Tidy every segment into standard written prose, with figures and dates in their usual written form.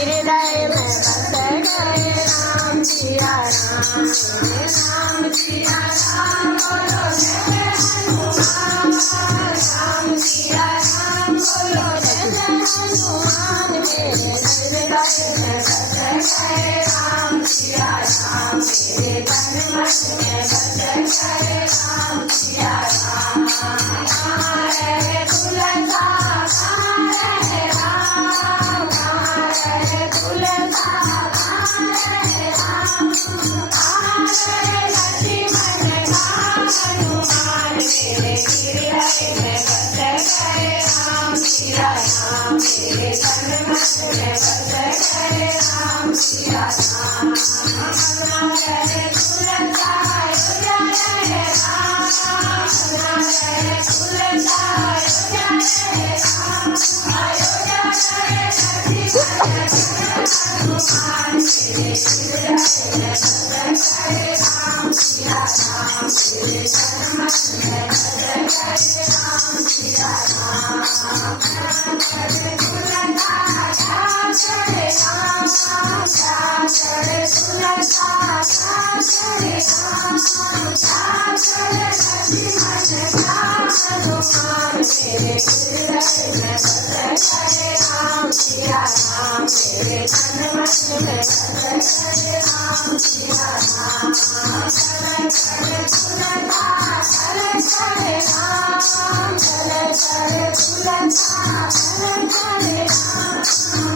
हृदय में बस गए राम सिया राम मेरे राम सिया राम बोलो जय हनुमान राम सिया राम बोलो जय हनुमान मेरे हृदय में बस गए राम सिया राम मेरे तन मन में बस गए राम सिया राम कहाँ रहे तुलसा कहाँ रहे राम कहाँ रहे तुलसा कहाँ रहे राम कहाँ रहे लक्ष्मण कहाँ हनुमान मेरे हृदय में बस गए राम सिया राम मेरे तन मन में बस गए राम सिया राम कहाँ रहे तुलसा रहे राम कहाँ रहे तुलसा रहे राम अयोध्या रहे हनुमान मेरे हृदय में बस गए राम सिया राम मेरे तन मन में बस गए राम सिया राम रहे तुलसा रहे राम रहे तुलसा रहे राम रहे लक्ष्मण हनुमान मेरे हृदय में बस गए राम सिया राम मेरे तन मन में बस गए राम सिया राम चले चले तुलसा चले चले राम चले चले तुलसा चले चले राम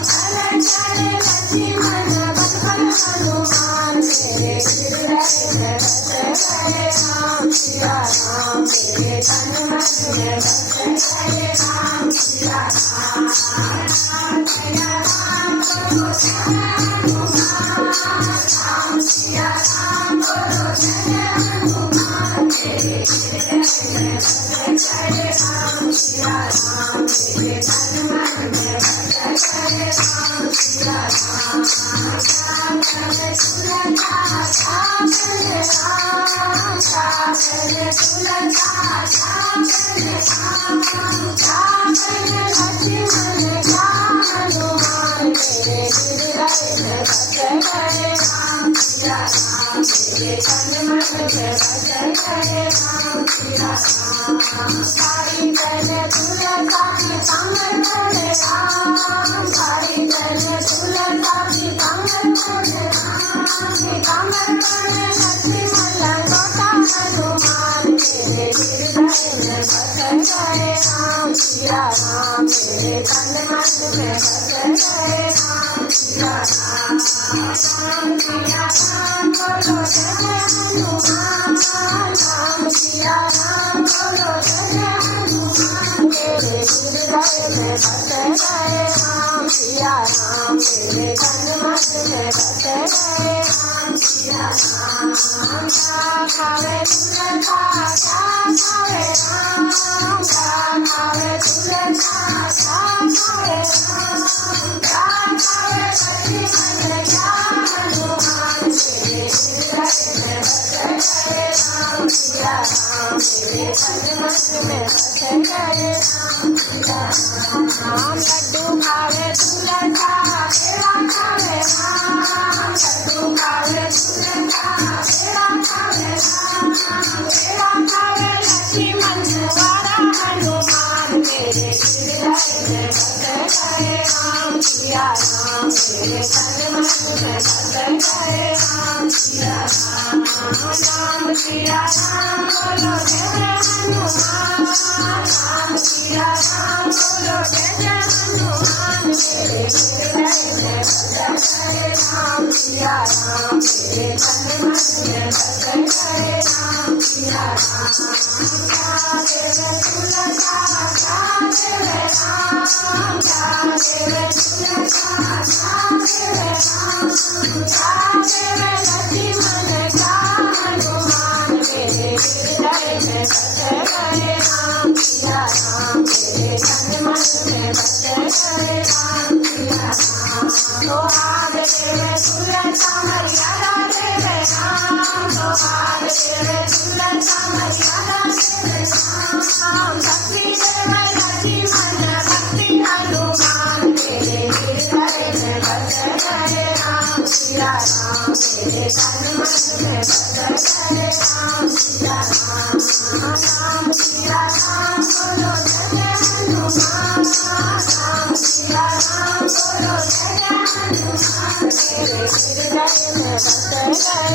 चले चले लक्ष्मण बन हनुमान मेरे हृदय में बस गए राम सिया राम मेरे तन मन में बस गए राम सिया राम राम सिया राम बोलो जय हनुमान राम सिया राम बोलो जय हनुमान मेरे हृदय में बस गए राम सिया राम मेरे तन मन में बस गए राम सिया राम राम चले तुलसा चले राम चले तुलसा चले राम चले लक्ष्मण हनुमान मेरे हृदय में बस गए राम सिया राम मेरे तन मन में बस गए राम सिया राम साड़ी पहने तुलसा की संग पहने राम साड़ी पहने तुलसा की संग पहने राम की संग पहने लक्ष्मण लंगोटा हनुमान मेरे हृदय में बस गए राम सिया राम मेरे तन मन में बस गए राम सिया राम राम सिया राम बोलो जय हनुमान राम सिया राम बोलो जय हनुमान मेरे हृदय में बस गए राम सिया राम मेरे तन मन में बस गए राम सिया राम खावे तुलसा खावे राम खावे तुलसा खावे राम खावे लक्ष्मण हनुमान मेरे हृदय में बस गए राम सिया राम मेरे तन मन में बस गए राम सिया राम लड्डू खावे तुलसा पेड़ा खावे राम लड्डू खावे तुलसा पेड़ा खावे राम पेड़ा खावे लक्ष्मण वाला हनुमान मेरे हृदय में बस गए राम सिया राम मेरे तन मन में बस गए राम सिया राम राम सिया राम बोलो जय हनुमान राम सिया राम बोलो जय हनुमान मेरे हृदय में बस गए राम सिया राम मेरे तन मन में बस गए राम सिया राम चले तुलसा चले राम चले तुलसा चले राम चले लक्ष्मण हनुमान मेरे हृदय में बस गए राम सिया राम मेरे तन मन में बस गए राम सिया राम सोहाग तेरे तुलसा मर्यादा तेरे राम सोहाग तेरे तुलसा मर्यादा तेरे राम शक्ति देव लक्ष्मण भक्ति हनुमान मेरे हृदय में बस सिया राम तेरे तन मन में बस गए राम सिया राम राम सिया राम बोलो जय हनुमान राम सिया राम बोलो जय हनुमान तेरे हृदय में बस गए